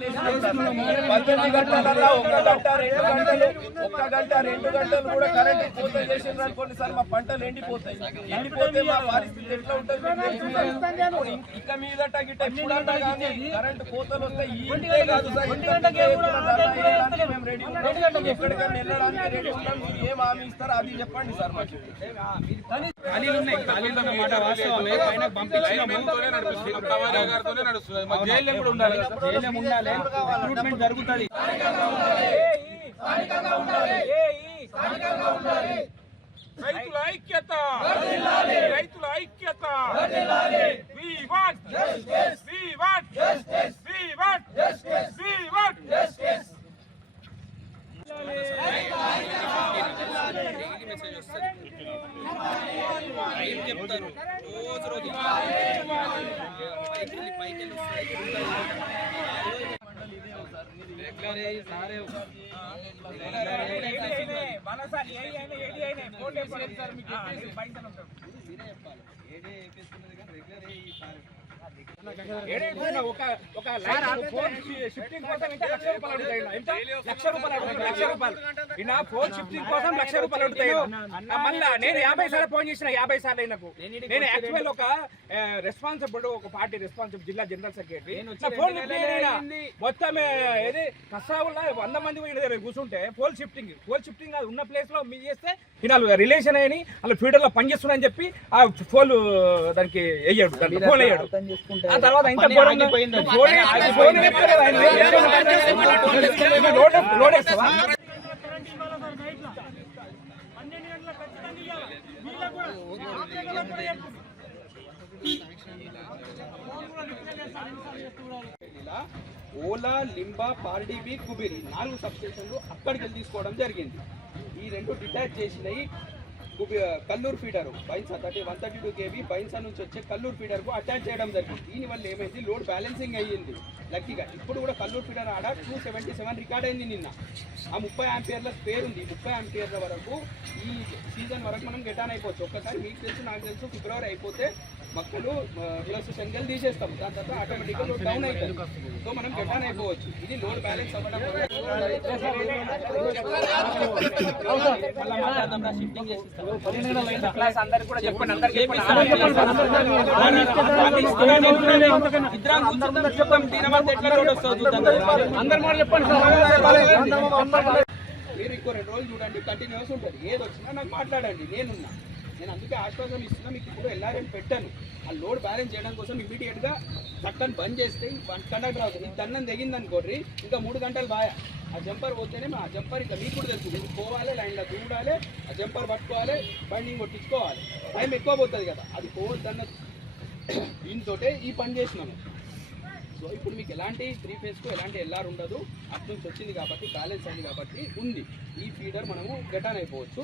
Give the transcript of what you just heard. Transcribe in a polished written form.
19 గంటలల్లా 1 గంట 2 గంటలు 1 గంట 2 గంటలు కూడా కరెంట్ పోతే చేసిండ్రు అనుకోండి సార్, మా పంటలు ఎండిపోతాయి. ఎండిపోతే మా పరిస్థితి ఎట్లా ఉంటుంది? ఇక మీదట గిట్ట ఎప్పుడన్నా కానీ కరెంట్ కోతలు వస్తే ఇంటే కాదు సార్, మేము రెడీ ఉంటాం, ఎక్కడికైనా వెళ్ళడానికి రెడీ ఉంటాం. మీరు ఏం హామీ ఇస్తారో అది చెప్పండి సార్ మాకు. జరుగుతుంది. రైతుల ఐక్యత, రైతుల ఐక్యత. We want justice. We want justice. We want justice. We want justice. Shifting కోసం లక్ష రూపాయలు అడుగుతాయి. మళ్ళా నేను 50 సార్లు ఫోన్ చేసిన, 50 సార్లు అయినకు. నేను యాక్చువల్ ఒక రెస్పాన్సిబుల్, ఒక పార్టీ రెస్పాన్సిబుల్ జిల్లా జనరల్ సెక్రటరీ. మొత్తం ఏది కసావుల్లో 100 మంది కూర్చుంటే పోల్ షిఫ్టింగ్ ఉన్న ప్లేస్ లో మీరు చేస్తే వాళ్ళు రిలేషన్ అయ్యి వాళ్ళు ఫీడర్ లో పనిచేస్తున్నారని చెప్పి ఆ ఫోన్ దానికి వేయడు, ఫోన్ వేయడు. ఆ తర్వాత ఇంత ఓలా, లింబా, పార్డీబీ, కుబేరి 4 సబ్స్టేషన్లు అక్కడికి వెళ్ళి తీసుకోవడం జరిగింది. ఈ 2 డిటాచ్ చేసినవి కల్లూరు ఫీడర్ బైన్సా 132 kV బైన్సా నుంచి వచ్చే కల్లూరు ఫీడర్ కు అటాచ్ చేయడం జరిగింది. దీనివల్ల ఏమైంది, లోడ్ బ్యాలెన్సింగ్ అయ్యింది లక్కీగా. ఇప్పుడు కూడా కల్లూరు ఫీడర్ ఆడ 277 రికార్డ్ అయింది నిన్న. ఆ 30 ఆంపియర్ల స్పేర్ ఉంది. 30 ఆంపియర్ల వరకు ఈ సీజన్ వరకు మనం గెటాన్ అయిపోవచ్చు. ఒక్కసారి మీకు తెలుసు, నాకు తెలుసు, ఫిబ్రవరి అయిపోతే మొక్కలు ప్లస్ శనగలు తీసేస్తాం. దాని తర్వాత ఆటోమేటిక్గా లోడ్ డౌన్ అవుతుంది. సో మనం గెటాన్ అయిపోవచ్చు. ఇది లోడ్ బ్యాలెన్స్ అవ్వడం. మీరు ఇంకో 2 రోజులు చూడండి, కంటిన్యూస్ ఉంటుంది. ఏది వచ్చినా నాకు మాట్లాడండి, నేను అందుకే ఆశ్వాసం ఇస్తున్నా. మీకు ఇప్పుడు ఎల్ఆర్ఎం పెట్టాను. ఆ లోడ్ బ్యాలెన్స్ చేయడం కోసం ఇమీడియట్గా చక్కని బంద్ చేస్తే కండక్టర్ అవుతుంది. ఈ దన్నం తెగింది అనుకోర్రి, ఇంకా 3 గంటలు బాయా. ఆ జంపర్ పోతేనే ఆ జంపర్ ఇంకా మీకు కూడా తెలుసు, మీరు పోవాలి, లైన్లో దూడాలి, ఆ జంపర్ పట్టుకోవాలి, బండి కొట్టించుకోవాలి. టైం ఎక్కువ పోతుంది కదా, అది పోవద్దన్న దీంతో ఈ పని చేసినాము. సో ఇప్పుడు మీకు ఎలాంటి 3 ఫేజ్కు ఎలాంటి ఎల్ఆర్ ఉండదు. అటు నుంచి వచ్చింది కాబట్టి బ్యాలెన్స్ అయింది కాబట్టి ఉంది. ఈ ఫీడర్ మనము గెటాన్ అయిపోవచ్చు.